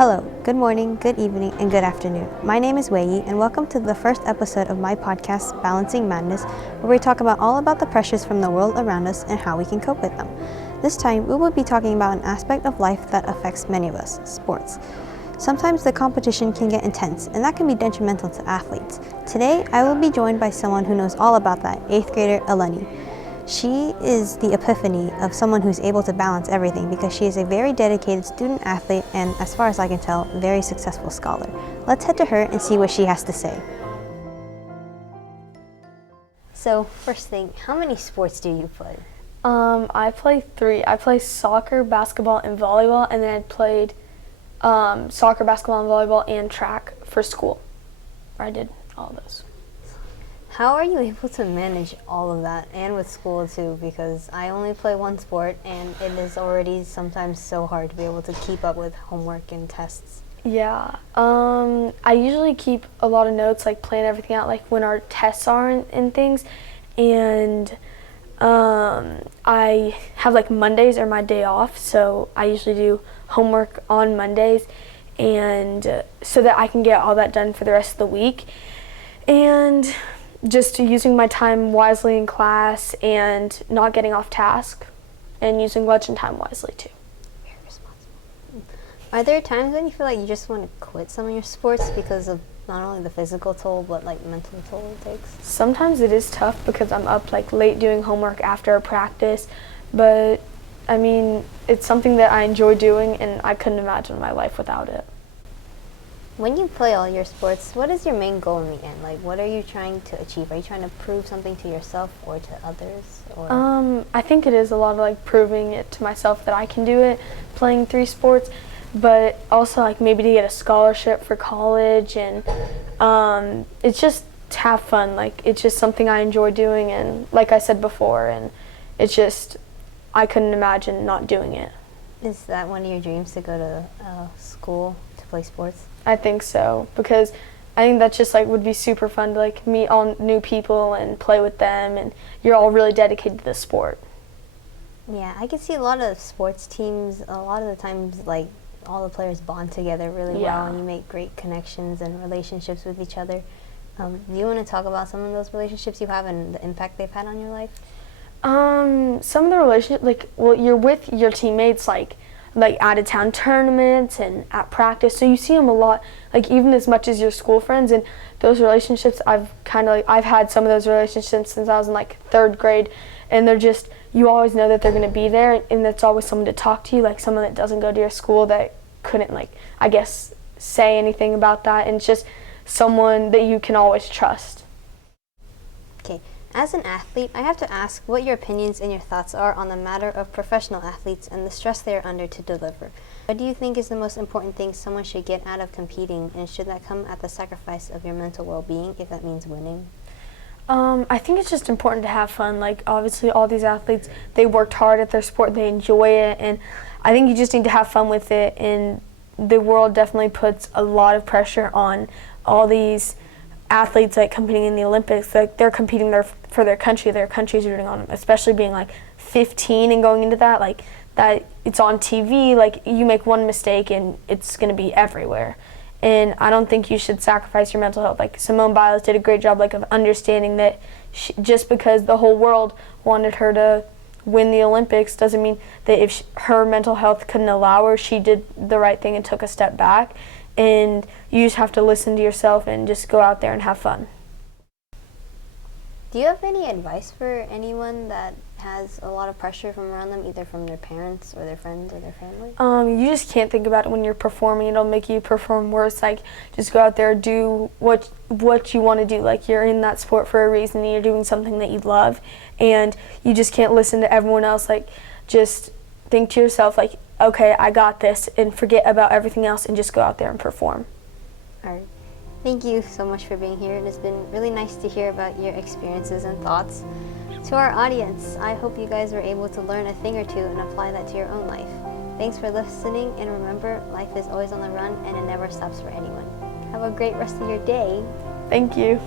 Hello, good morning, good evening, and good afternoon. My name is Wei Yee, and welcome to the first episode of my podcast, Balancing Madness, where we talk all about the pressures from the world around us and how we can cope with them. This time, we will be talking about an aspect of life that affects many of us, sports. Sometimes the competition can get intense, and that can be detrimental to athletes. Today, I will be joined by someone who knows all about that, 8th grader Eleni. She is the epiphany of someone who's able to balance everything because she is a very dedicated student athlete and, as far as I can tell, very successful scholar. Let's head to her and see what she has to say. So, first thing, how many sports do you play? I play 3. I play soccer, basketball, and volleyball, and then I played soccer, basketball, and volleyball, and track for school. I did all of those. How are you able to manage all of that, and with school too? Because I only play one sport, and it is already sometimes so hard to be able to keep up with homework and tests. Yeah, I usually keep a lot of notes, like plan everything out, like when our tests are and things, and I have like Mondays are my day off, so I usually do homework on Mondays, and so that I can get all that done for the rest of the week, and just using my time wisely in class and not getting off task, and using luncheon time wisely too. Very responsible. Are there times when you feel like you just want to quit some of your sports because of not only the physical toll but like mental toll it takes? Sometimes it is tough because I'm up like late doing homework after a practice, but I mean it's something that I enjoy doing and I couldn't imagine my life without it. When you play all your sports, what is your main goal in the end? Like, what are you trying to achieve? Are you trying to prove something to yourself or to others? Or I think it is a lot of like proving it to myself that I can do it, playing 3 sports, but also like maybe to get a scholarship for college, and it's just to have fun. Like, it's just something I enjoy doing, and like I said before, and it's just, I couldn't imagine not doing it. Is that one of your dreams, to go to school to play sports? I think so, because I think that just like would be super fun to like meet all new people and play with them, and you're all really dedicated to the sport. Yeah, I can see a lot of sports teams, a lot of the times like all the players bond together really well, and you make great connections and relationships with each other. Do you want to talk about some of those relationships you have and the impact they've had on your life? Some of the relationships, like, well, you're with your teammates like out-of-town tournaments and at practice, so you see them a lot, like even as much as your school friends, and those relationships I've had some of those relationships since I was in like 3rd grade, and they're just, you always know that they're going to be there, and that's always someone to talk to you, like someone that doesn't go to your school that couldn't like, I guess, say anything about that, and it's just someone that you can always trust. Okay. As an athlete, I have to ask what your opinions and your thoughts are on the matter of professional athletes and the stress they are under to deliver. What do you think is the most important thing someone should get out of competing, and should that come at the sacrifice of your mental well-being, if that means winning? I think it's just important to have fun. Like, obviously all these athletes, they worked hard at their sport, they enjoy it, and I think you just need to have fun with it, and the world definitely puts a lot of pressure on all these athletes like competing in the Olympics. Like, they're competing for their country's rooting on them, especially being like 15 and going into that, like that it's on TV, like you make one mistake and it's going to be everywhere. And I don't think you should sacrifice your mental health. Like, Simone Biles did a great job like of understanding that just because the whole world wanted her to win the Olympics doesn't mean that if her mental health couldn't allow her, she did the right thing and took a step back. And you just have to listen to yourself and just go out there and have fun. Do you have any advice for anyone that has a lot of pressure from around them, either from their parents or their friends or their family? You just can't think about it when you're performing. It'll make you perform worse. Like, just go out there, do what you want to do. Like, you're in that sport for a reason, and you're doing something that you love, and you just can't listen to everyone else. Like, just think to yourself, like, okay, I got this, and forget about everything else and just go out there and perform. All right. Thank you so much for being here. It has been really nice to hear about your experiences and thoughts. To our audience, I hope you guys were able to learn a thing or two and apply that to your own life. Thanks for listening, and remember, life is always on the run and it never stops for anyone. Have a great rest of your day. Thank you.